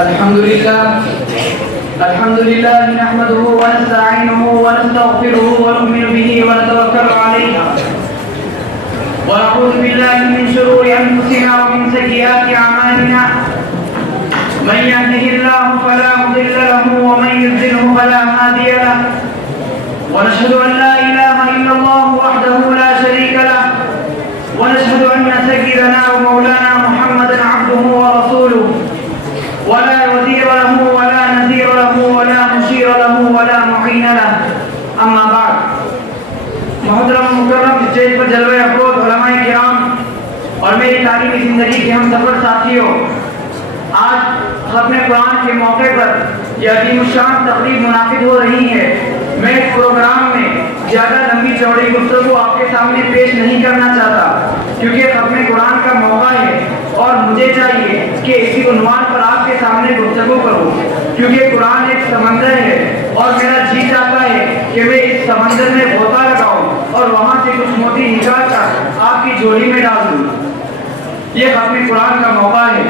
الحمد لله نحمده ونستعينه ونستغفره ونؤمن به ونتوكل عليه ونعوذ بالله من شرور أنفسنا ومن سيئات أعمالنا من يهده الله فلا مضل له ومن يضلل فلا هادي له ونشهد أن لا إله إلا الله وحده لا شريك له ونشهد أن سيدنا ومولانا محمدا عبده ورسوله ولا وزير له ولا نذير له ولا مشير له ولا معين له اما بعد محترم مکرم اسٹیج پر جلوہ افروز علماء کرام اور میری تعلیمی زندگی کے ہم سفر ساتھیوں، آج ختم قرآن کے موقع پر یہ عظیم الشان تقریب منعقد ہو رہی ہے۔ میں اس پروگرام میں زیادہ لمبی چوڑی گفتگو آپ کے سامنے پیش نہیں کرنا چاہتا، کیونکہ ختم قرآن کا موقع ہے اور مجھے چاہیے کہ اسی عنوان پر آپ کے سامنے گفتگو کروں، کیونکہ قرآن ایک سمندر ہے اور میرا جی چاہتا ہے کہ میں اس سمندر میں غوطہ لگاؤں اور وہاں سے کچھ موتی نکال کر آپ کی جھولی میں ڈال دوں۔ یہ ختم قرآن کا موقع ہے۔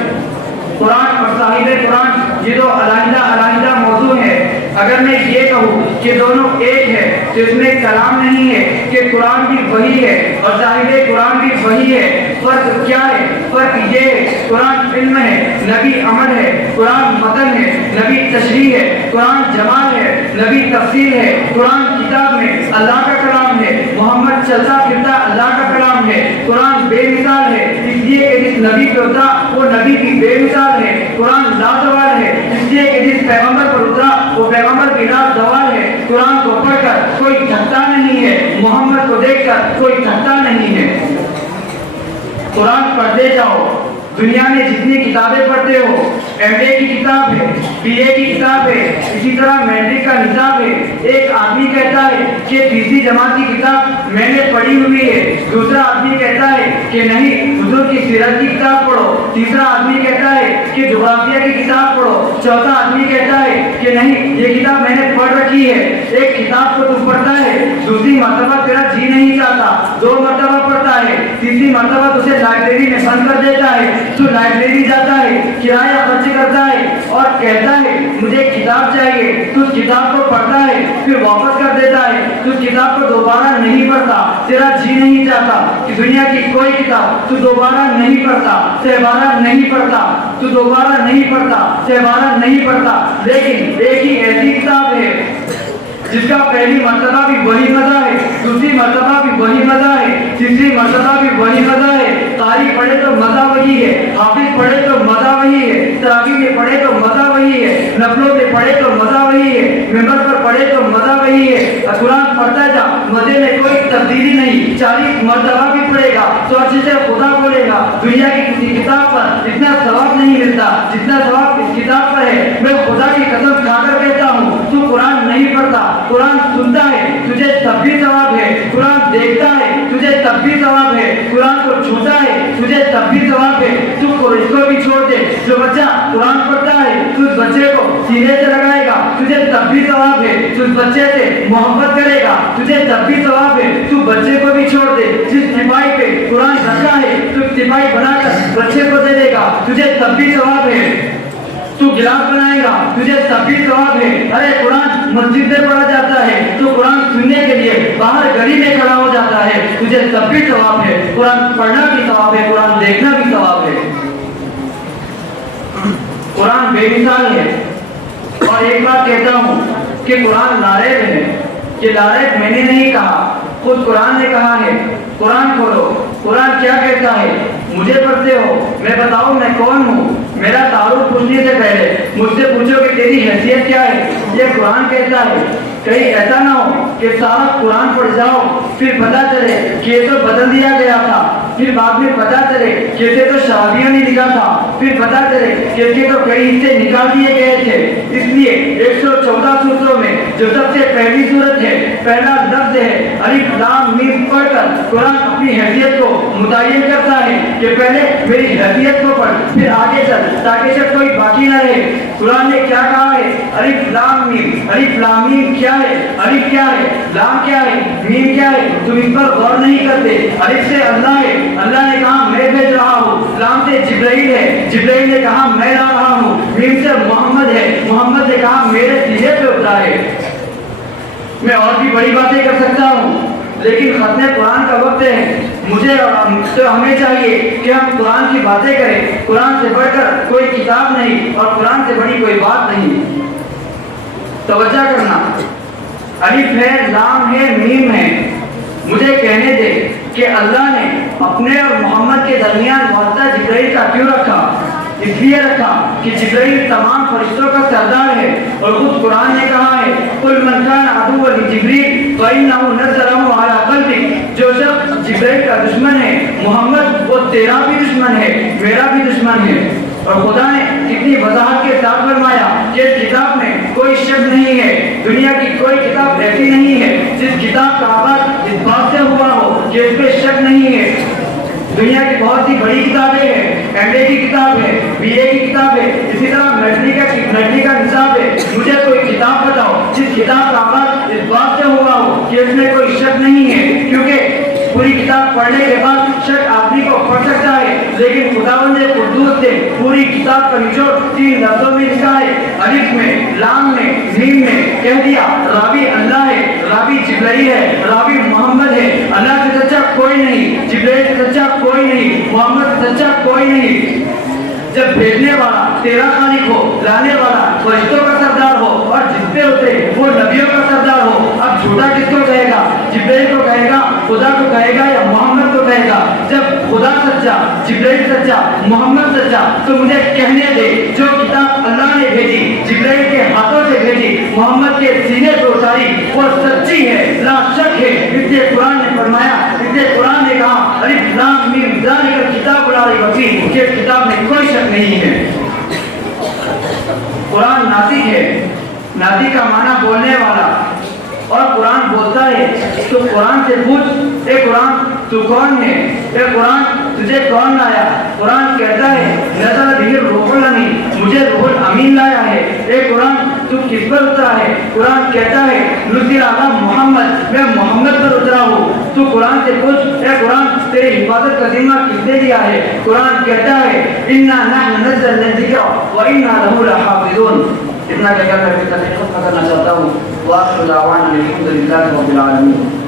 قرآن اور صاحب قرآن یہ دو علیحدہ موضوع ہے۔ اگر میں یہ کہوں کہ دونوں ایک ہے تو اس میں کلام نہیں ہے کہ قرآن بھی وہی ہے اور صاحب قرآن بھی وہی ہے۔ فرق کیا ہے؟ فرق یہ ہے قرآن علم ہے، نبی عمل ہے، قرآن متن ہے، نبی تشریح ہے، قرآن جمال ہے، نبی تفسیر ہے، قرآن کتاب میں اللہ کا کلام ہے، محمد چلتا پھرتا اللہ کا کلام ہے، قرآن بے مثال ہے اس لیے کہ جس نبی پہ اترا وہ نبی بھی بے مثال ہے، قرآن لازوال ہے اس لیے کہ جس پیغمبر پر اترا وہ پیغمبر بھی لازوال ہے۔ قرآن کو پڑھ کر کوئی تھکتا نہیں ہے، محمد کو دیکھ کر کوئی تھکتا نہیں ہے۔ قرآن پڑھتے جاؤ، دنیا میں جتنی کتابیں پڑھتے ہو، ایم اے کی کتاب ہے، بی اے کی کتاب ہے، اسی طرح میٹرک کا نصاب ہے۔ ایک آدمی کہتا ہے کہ تیسری جماعت کی کتاب میں نے پڑھی ہوئی ہے، دوسرا آدمی کہتا ہے کہ نہیں حضور کی سیرت کی کتاب پڑھو، تیسرا آدمی کہتا ہے کہ جغرافیہ کی کتاب پڑھو، چوتھا آدمی کہتا ہے کہ نہیں یہ کتاب میں نے پڑھ رکھی ہے۔ ایک کتاب کو تو پڑھتا ہے، دوسری مرتبہ تیرا جی نہیں چاہتا، دو مرتبہ پڑھتا ہے، تیسری مرتبہ تجھے لائبریری میں بند کر دیتا ہے، تو لائبریری جاتا ہے، کرایہ خرچ کرتا ہے اور کہتا ہے مجھے کتاب چاہیے، تو اس کتاب کو پڑھتا ہے پھر واپس کر دیتا ہے، تو اس کتاب کو دوبارہ نہیں پڑھتا، تیرا جی نہیں چاہتا کہ دنیا کی کوئی کتاب تو دوبارہ نہیں پڑھتا، سہبارہ نہیں پڑھتا، تو دوبارہ نہیں پڑھتا، سہبارہ نہیں پڑھتا، لیکن ایک ہی ایسی کتاب ہے جس کا پہلی مرتبہ بھی وہی مزہ ہے، دوسری مرتبہ بھی وہی مزہ ہے، تیسری مرتبہ بھی وہی مزہ ہے، قاری پڑھے تو مزہ وہی ہے، حافظ پڑھے تو مزہ وہی ہے، تراویح میں پڑھے تو مزہ وہی ہے، نفلوں میں پڑھے تو مزہ وہی ہے، ممبر پر پڑھے تو مزہ وہی ہے۔ قرآن پڑھتا جا، مزے میں کوئی تبدیلی نہیں، 40 مرتبہ بھی پڑھے گا تو اچھے سے خدا بولے گا۔ دنیا کی کسی کتاب پر اتنا ثواب نہیں ملتا جتنا ثواب اس کتاب پر ہے۔ میں خدا کی قسم کھا کر کہتا ہوں تو قرآن نہیں پڑھتا، قرآن سنتا ہے تجھے تب بھی ثواب ہے، قرآن دیکھتا ہے تجھے تب بھی ثواب ہے، قرآن کو چھوتا ہے تجھے تب بھی ثواب ہے۔ تو اس کو بھی چھوڑ دے، جو بچہ قرآن پڑھتا ہے تو اس بچے کو سینے سے لگائے گا تجھے تب بھی ثواب ہے، تو اس بچے سے محبت کرے گا تجھے تب بھی ثواب ہے۔ تو بچے کو بھی چھوڑ دے، جس ٹپائی پہ قرآن رکھا ہے تو ٹپائی بنا کر بچے کو دے دے گا تجھے تب بھی ثواب ہے۔ تو گلاس بنائے گا تجھے تب بھی ثواب ہے۔ ارے قرآن مسجد میں پڑھا جاتا ہے تو قرآن سننے کے لیے باہر گلی میں کھڑا ہو جاتا ہے تجھے تب بھی ثواب ہے۔ قرآن پڑھنا بھی ثواب ہے، قرآن دیکھنا بھی ثواب ہے۔ قرآن بے مثال ہے اور ایک بات کہتا ہوں کہ قرآن لارب ہے۔ یہ لارب میں نے نہیں کہا، خود قرآن نے کہا ہے۔ قرآن کھولو، قرآن کیا کہتا ہے؟ مجھے پڑھتے ہو، میں بتاؤں میں کون ہوں؟ میرا تعارف پوچھنے سے پہلے مجھ سے پوچھو کہ تیری حیثیت کیا ہے؟ یہ قرآن کہتا ہے۔ کہیں ایسا نہ ہو کہ سارا قرآن پڑھ جاؤ پھر پتہ چلے کہ یہ تو بدل دیا گیا تھا، پھر بعد میں پتہ چلے کہ اسے تو شادیوں نے لکھا تھا، پھر پتہ چلے کہ اس کے تو کئی حصے نکال دیے گئے تھے۔ اس لیے 114 سورتوں میں جو سب سے پہلی سورت ہے، پہلا لفظ ہے الف لام میم پڑھ کر قرآن اپنی حیثیت کو متعین کرتا ہے کہ پہلے میری حیثیت کو پڑھ پھر آگے چل، تاکہ سے کوئی باقی نہ رہے۔ قرآن نے کیا کہا ہے؟ الف لام میم۔ الف لام میم کیا ہے؟ الف کیا ہے؟ لام کیا ہے؟ میم کیا ہے؟ تم اس پر غور نہیں کرتے۔ الف سے اللہ ہے، اللہ نے کہا میں بھیج رہا ہوں۔ لام سے جبرائیل ہے، جبرائیل نے کہا میں لا رہا ہوں۔ میم سے محمد نے کہا میرے سینے پہ اترا ہے۔ میں اور بھی بڑی باتیں کر سکتا ہوں لیکن ختم قرآن کا وقت ہے، مجھے تو ہمیں چاہیے کہ ہم قرآن کی باتیں کریں۔ قرآن سے بڑھ کر کوئی کتاب نہیں اور قرآن سے بڑی کوئی بات نہیں۔ توجہ کرنا، الف ہے، لام ہے، میم ہے۔ مجھے کہنے دے کہ اللہ نے اپنے اور محمد کے درمیان واسطہ جبرائیل کا کیوں رکھا؟ اس لیے رکھا کہ جبرائیل تمام فرشتوں کا سردار ہے، اور خود قرآن نے کہا ہے قل من کان عدوا لجبریل فإنه نزله على قلبك، جو شخص جبرائیل کا دشمن ہے محمد وہ تیرا بھی دشمن ہے، میرا بھی دشمن ہے۔ اور خدا نے کتنی وضاحت کے ساتھ فرمایا کہ اس کتاب میں کوئی شک نہیں ہے، دنیا کی کوئی کتاب ایسی نہیں ہے جس کتاب کا آغاز اس بات سے ہوا ہو کہ اس پہ شک نہیں ہے۔ دنیا کی بہت سی بڑی کتابیں ہیں، ایم اے کی کتاب ہے، بی اے کی کتاب ہے، اسی طرح میٹرک کا نصاب ہے۔ مجھے کوئی کتاب بتاؤ جس کتاب کا آغاز اس بات سے ہوا ہو کہ اس میں کوئی شک نہیں ہے، کیونکہ پوری کتاب پڑھنے کے بعد شک آدمی کو پڑھ سکتا ہے، لیکن خداوند نے قدوس سے پوری کتاب کا نچوڑ 3 لفظوں میں لکھا ہے، الف میں، لام میں، میم میں، کہہ دیا راوی اللہ ہے، راوی جبرائیل ہے، راوی محمد ہے۔ اللہ سے سچا کوئی نہیں، جبرائیل سے سچا کوئی نہیں، محمد سے سچا کوئی نہیں۔ جب بھیجنے والا تیرا خالق ہو، لانے والا فرشتوں کا سردار ہو، اور جس پہ اترے وہ نبیوں کا سردار ہو، اب جھوٹا کس کو کہے گا؟ جبرائیل کو کہے گا، خدا کو کہے گا، یا محمد کو کہے گا؟ جب خدا سچا، جبرائیل سچا، محمد سچا، تو مجھے کہنے دے جو کتاب اللہ نے بھیجی، جبرائیل کے ہاتھوں سے بھیجی، محمد کے سینے پہ اتاری، وہ سچی ہے، لا شک ہے۔ اس لیے قرآن نے فرمایا، اس لیے قرآن نے کہا الف لام میم ذالک الکتاب لا ریب فیہ، کہ کتاب میں کوئی شک نہیں ہے۔ قرآن ناطق ہے، ناطق کا معنی بولنے والا، اور قرآن بولتا ہے تو قرآن سے پوچھ اے قرآن تو کون ہے، اے قرآن تجھے کون لایا؟ قرآن کہتا ہے نزل بہ الروح الامین، مجھے روح الامین لایا ہے۔ اے قرآن تو کس پر اترا ہے؟ قرآن کہتا ہے نزل علی محمد، میں محمد پر اترا ہوں۔ تو قرآن سے پوچھ اے قرآن تیری حفاظت کا ذمہ کس نے لیا ہے؟ قرآن کہتا ہے انا نحن نزلنا الذکر وانا لہ لحافظون۔ اتنا کہہ کر میں تحقیق کرنا چاہتا ہوں، وآخر دعوانا الحمد للہ رب العالمین۔